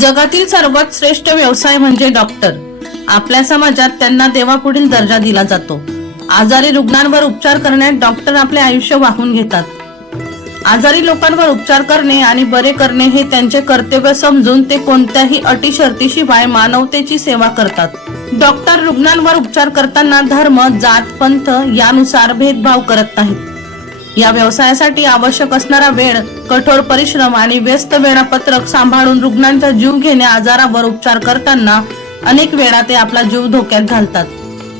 जगातील सर्वात श्रेष्ठ व्यवसाय म्हणजे डॉक्टर. आपल्या समाजात त्यांना देवापुढील दर्जा दिला जातो. आजारी रुग्णांवर उपचार करण्यात डॉक्टर आपले आयुष्य वाहून घेतात. आजारी लोकांवर उपचार करणे आणि बरे करणे हे त्यांचे कर्तव्य समजून ते कोणत्याही अटी शर्तीशिवाय मानवतेची सेवा करतात. डॉक्टर रुग्णांवर उपचार करताना धर्म जात पंथ यानुसार भेदभाव करत नाहीत. या व्यवसायासाठी आवश्यक असणारा वेळ कठोर परिश्रम आणि व्यस्त वेळापत्रक सांभाळून रुग्णांचा जीव घेणे आजारावर उपचार करताना अनेक वेळा ते आपला जीव धोक्यात घालतात.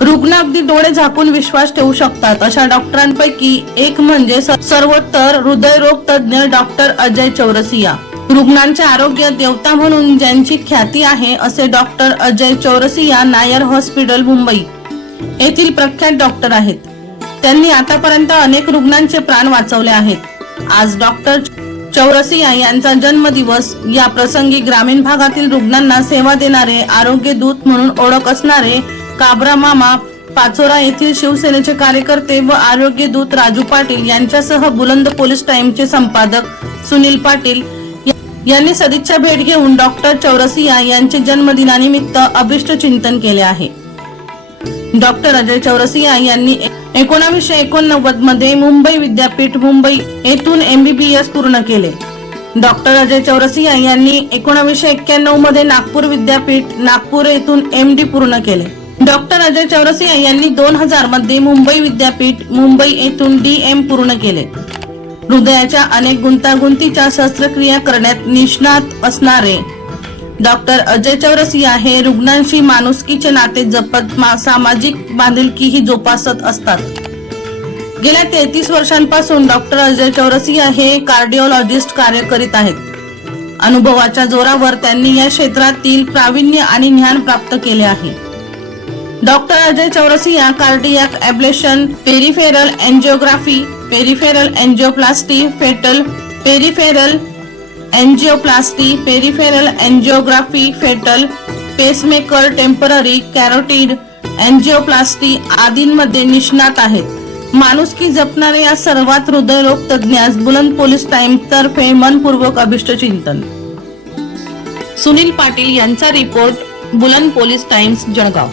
रुग्ण अगदी डोळे झाकून विश्वास ठेवू शकतात अशा डॉक्टरांपैकी एक म्हणजे सर्वोत्तर हृदयरोग तज्ज्ञ डॉक्टर अजय चौरसिया. रुग्णांचे आरोग्य देवता म्हणून ज्यांची ख्याती आहे असे डॉक्टर अजय चौरसिया नायर हॉस्पिटल मुंबई. येथील प्रख्यात डॉक्टर आहेत. त्यांनी आतापर्यंत अनेक रुग्णांचे प्राण वाचवले आहेत. आज डॉक्टर चौरसिया यांचा जन्मदिवस. या प्रसंगी ग्रामीण भागातील रुग्णांना सेवा देणारे आरोग्य दूत म्हणून ओळख असणारे काबरा मामा पाचोरा येथील शिवसेनेचे कार्यकर्ते व आरोग्य दूत राजू पाटील यांच्यासह बुलंद पोलीस टाइमचे संपादक सुनील पाटील यांनी सदिच्छा भेट घेऊन डॉक्टर चौरसिया यांचे जन्मदिनानिमित्त अभिष्ट चिंतन केले आहे. डॉक्टर अजय चौरसिया यांनी एकोणावीसशे एकोणनव्वदमध्ये मुंबई विद्यापीठ मुंबई येथून एमबीबीएस पूर्ण केले. डॉक्टर अजय चौरसिया यांनी एकोणावीसशे एक्क्याण्णवमध्ये नागपूर विद्यापीठ नागपूर येथून एम डी पूर्ण केले. डॉक्टर अजय चौरसिया यांनी दोन हजारमध्ये मुंबई विद्यापीठ मुंबई येथून डी एम पूर्ण केले. हृदयाच्या अनेक गुंतागुंतीच्या शस्त्रक्रिया करण्यात निष्णात असणारे डॉक्टर अजय चौरसिया हे रुग्णांशी माणुसकीचे नाते जपत सामाजिक बांधिलकीही जोपासत असतात. गेल्या तेहतीस वर्षांपासून डॉक्टर अजय चौरसिया हे कार्डिओलॉजिस्ट कार्य करीत आहेत. अनुभवाच्या जोरावर त्यांनी या क्षेत्रातील प्रावीण्य आणि ज्ञान प्राप्त केले आहे. Doctor Ajay Chaurasia cardiac ablation peripheral angiography peripheral angioplasty fetal peripheral angioplasty peripheral angiography fetal pacemaker temporary carotid angioplasty आदींमध्ये निष्णात आहेत. माणुसकी जपणारे या सर्वात हृदयरोग तज्ज्ञास बुलंद पोलीस टाइम तर्फे मनपूर्वक अभिष्ट चिंतन सुनील पाटील यांचा रिपोर्ट बुलंद पोलीस टाइम्स जळगाव.